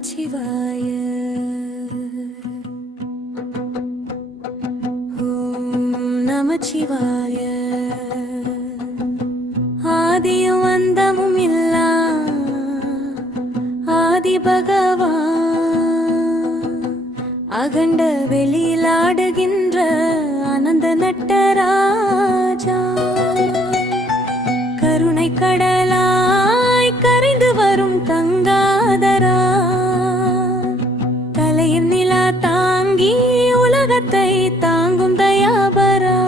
நமச்சிவாய. ஓம் நமச்சிவாய. ஆதியும் அந்தமும் இல்லா ஆதி பகவான், அகண்ட வெளியிலாடுகின்ற ஆனந்த நட்டராஜா, கருணை கடலாய் கரைந்து வரும் கங்காதரா, தலையின் நிலா தாங்கி உலகத்தை தாங்கும் தயாபரா.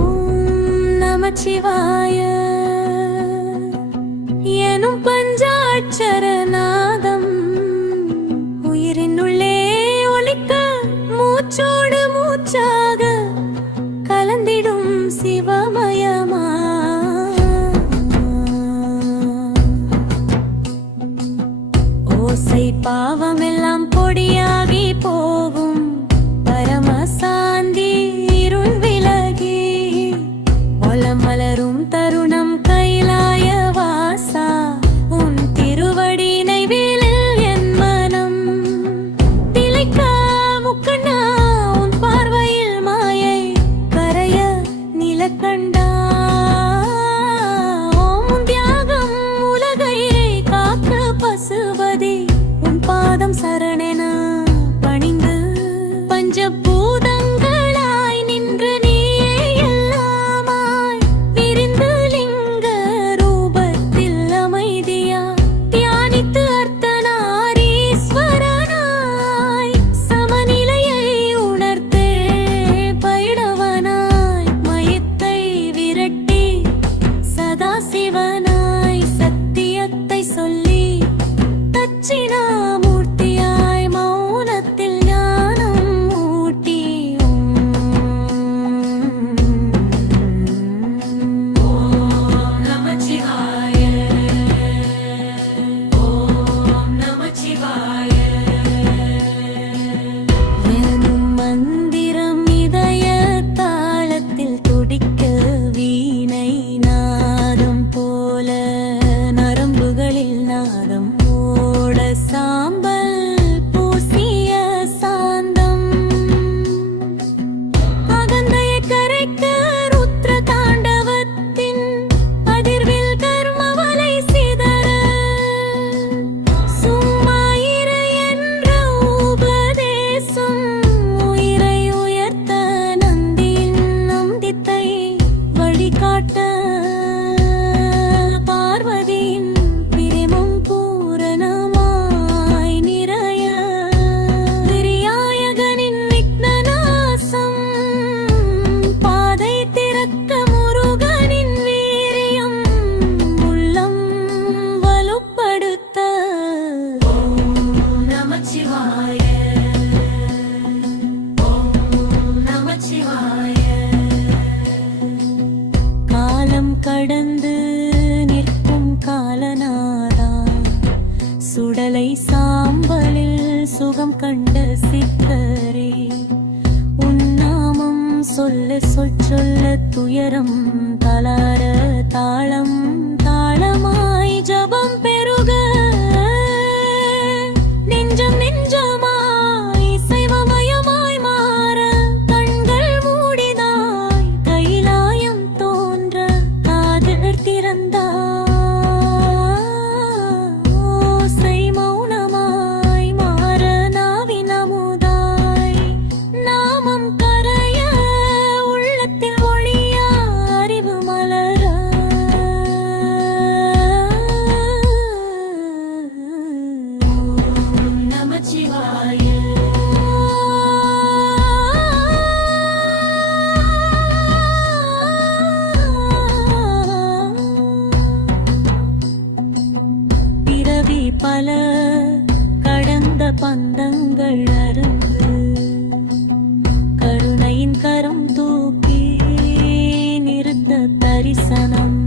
ஓம் நமச்சிவாய எனும் பஞ்சாட்சர நாதம் உயிரின் உள்ளே ஒலிக்க, மூச்சோடு மூச்சாக கலந்திடும் சிவமயமா. ஓசை பாவமெல்லாம் பொடியாகி போகும், பரமசாந்தி இருள் விலகி ஒலம் மலரும் தருணம் கைலாய வாசா, உன் திருவடி நைவேலில் என் மனம் திளைக்க முக்கண்ணா, உன் பார்வையில் மாயை கரைய நிலக்கண்டா. ஓம் தியாகம் உலகையை காக்க பசுபதி, உன் பாதம் சரணென பணிந்து பஞ்சபூதங்களாய் நின்று நீயே எல்லாமாய் விரிந்து லிங்க ரூபத்தில் அமைதியா தியானித்து அர்த்தநாரீஸ்வரனாய் சமநிலையை உணர்த்தே பைடவனாய் மயத்தை விரட்டி சதாசிவனாய் சத்தியத்தை சொல்லி தட்சிணாமூர்த்தியாய் மௌனத்தில் ஞானம் ஊட்டி. ஓம் நமச்சிவாய. ஓம் நமச்சிவாய எனும் மந்திரம் இதய தாளத்தில் துடிக்க, வீணை நாதம் போல நரம்புகளில் நாதம் ஓட, சாம்பல் பூசிய சாந்தம் அகந்தையை கரைக்க, ருத்ர தாண்டவத்தின் அதிர்வில் கர்மவலை சிதற, சும்மா இரு என்ற உபதேசம் உயிரை உயர்த்த, நந்தியின் நந்தித்தை வழிகாட்ட, பார்வதியின் பிரேமம் பூரணமாய் நிறைய, விரியாயகனின் விக்னநாசம் பாதை திறக்க, முருகனின் வீரியம் உள்ளம் வலுப்படுத்த. ஓம் நமச்சிவாய. ஓம் நமச்சிவாய. காலம் கடந்து நிற்கும் காலநாதா, சுடலை சாம்பலில் சுகம் கண்ட சித்தரே, உன்னாமம் சொல்ல சொல்ல துயரம் தளார, தாளம் தாளமாய் ஜபம் பெருக, நெஞ்சம் நெஞ்சமாய் சைவமயமாய் மாற, கண்கள் மூடினாய் கைலாயம் தோன்ற, காதல் திறந்தா ஓசை மௌனமாய் மாற, நாவின் அமுதாய் நாமம் கரைய, உள்ளத்தில் ஒளியா அறிவு மலர. ஓம் நமச்சிவாய. பிறவி பல கடந்த பந்தங்கள் அருந்து, கருணையின் கரம் தூக்கி நிறுத்த தரிசனம்